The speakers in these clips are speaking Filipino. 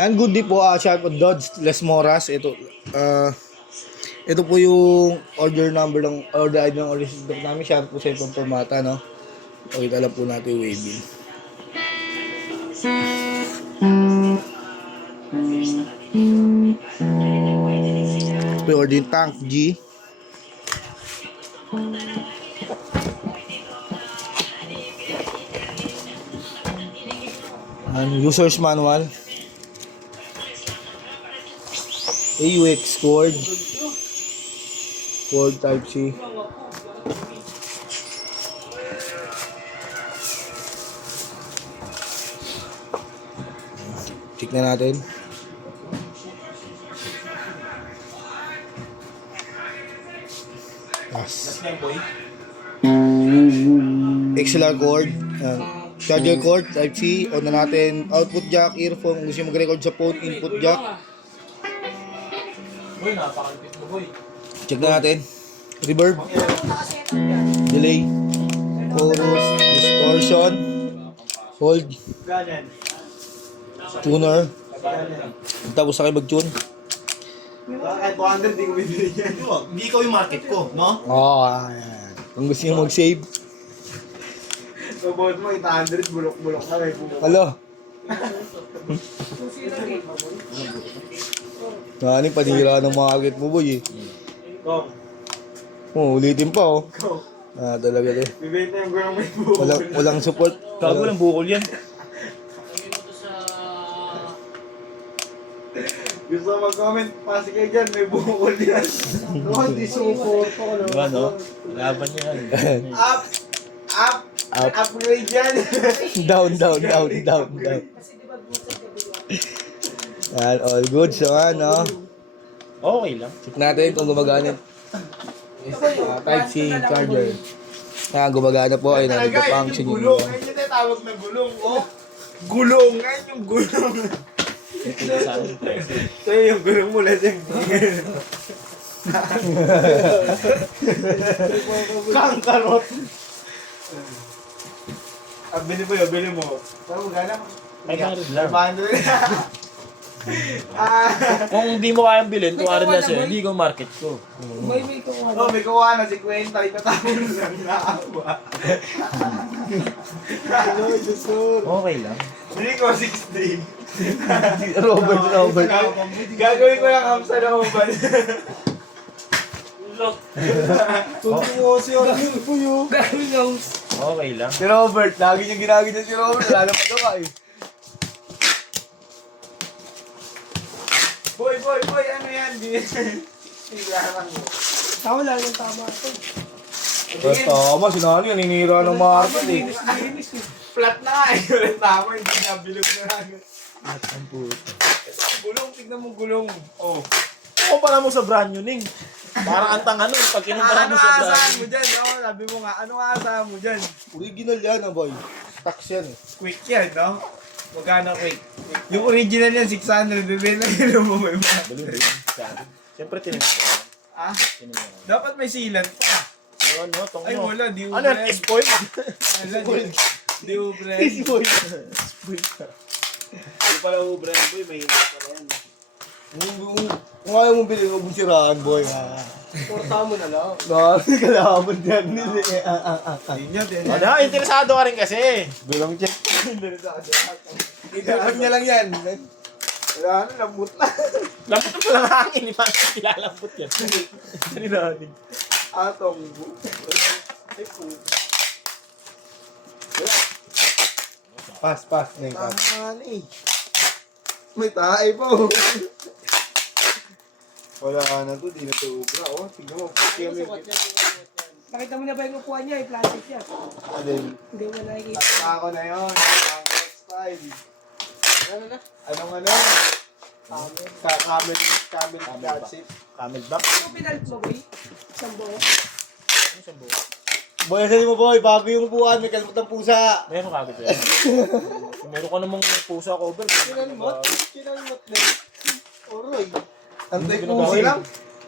Ayan, good day po, Sharp Dodge Les Moras. Ito po yung order number ng order ID ng order stock namin. Sharp po sa itong formata, no? Okay, alam po natin yung waving. Ito yung order yung tank G. User's manual. AUX cord type C. Check na natin. Yes. XLR cord. Charger cord type C. On na natin. Output jack, earphone. Kung gusto mag-record sa phone, input jack. Boy, napakalipit mo, boy. Check na natin. Reverb. Delay. Chorus. Distortion. Hold. Tuner. Tapos sa kayo mag-tune. Kahit 200, di ko bibili yan. Hindi ikaw yung market ko, no? Oo, ayan. Kung gusto nyo mag-save. So, board mo, 800, bulok-bulok na may bumuk. Alo. Nani, panira ng market mo, boy eh. Go. Oh, ulitin pa oh. Go. Talaga to. Bibenta yung gulong may bukol. Walang support. Gago ng bukol yan. Gusto mag-comment, pasi kayo dyan, may bukol yan. No, di support ko. Diba, no? Laban niya yan. Up! Upgrade yan! down. Yan, all good. So, ano? Okay lang. Check natin kung gumagana. Type C charger. Yan, gumagana po. Ayun, nag-function yung yung gulong. Ngayon yung tawag na gulong, oh. Gulong! Ngayon yung gulong. Ito yung gulong mo, lasing. Kangkarot. Bili mo yun, bili mo. Parang magana. 500 lang. 500. Kung hindi mo kayang bilhin, tuwarin na siya. Hindi ko market ko. May kuha na si Kwenta. Itatapos lang naawa. Okay lang. Hindi ko 60. Robert. Gagawin ko lang hamsa na uban. Okay lang. Si Robert, lagi niyang ginagin si Robert. Wala na pa eh. Boy, ano yan? Sigaran mo. Tama lang yung tama ito. Tama, si Nani, naninira ng market eh. Flat na nga eh. Ulit tama, hindi na bilog na lang. Ang puto. Gulong, tignan mo gulong. Oh. Kumpara mo sa brand new, Ning. Parang ang tanga nun. Pag kinumpara Ano mo sa brand aasahan mo new. dyan? No? Sabi mo nga, ano aasahan mo dyan? Original yan boy. Stocks yan eh. Quick yan, no? Magkano quick? Yung original yan, 600. Bibili lang yun mo may mga. Siyempre, tinanong ko. Ah? Tinanong ko. Dapat may sealant pa. Ano, tong Ay, wala. Di Ano yan? Spoil? Wala, di ubrand. Spoil. Di pala ubrand, boy. May hirap pala yan. Kung ayaw mong bilhin, huwag mong siraan boy. Porta mo na lang. Nakakali kalaban yan. Din Ano, interesado ka rin kasi. Bilang check. Igaan niya lang yan. Wala na, lambot na. Lambot mo lang hangin. Hindi man kilalambot yan. Saninanin. Atong. Ay, po. Pass. Tama na eh. May tae pa oh. Wala na to, di na to ubra. Oh, tignan mo. Nakita mo na ba yung upuan niya? Yung plastic niya. Alin? Hindi mo nakikita. Nakita ako na yun. Ang style. Ano na? Anong ano? Camel gadget. Camel back. Ano pinalit mo, boy? Isang buo? Ano siyang buo? Boy, sabi mo boy, bago yung upuan, may kalmot ng pusa. Meron ka agad yan. Meron ka namang pusa cover. Kinalmot na. Oroy. Antay Ano pusa gagawin? lang.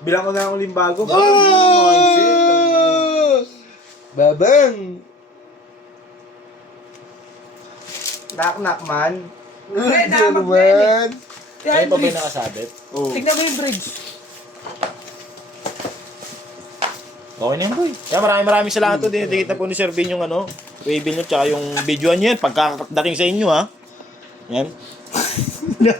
Bilang ko na ang limbago. Babang! Knock man. Hindi, nakamag na yun eh. Ayun pa ba yung nakasabit? Oo. Tignan mo yung bridge. Okay na yun, boy. Kaya maraming salamat to din. Kita po ni Sir Vin yung ano, waving nyo, tsaka yung videoan nyo yan. Pagkadating sa inyo, ha. Yan.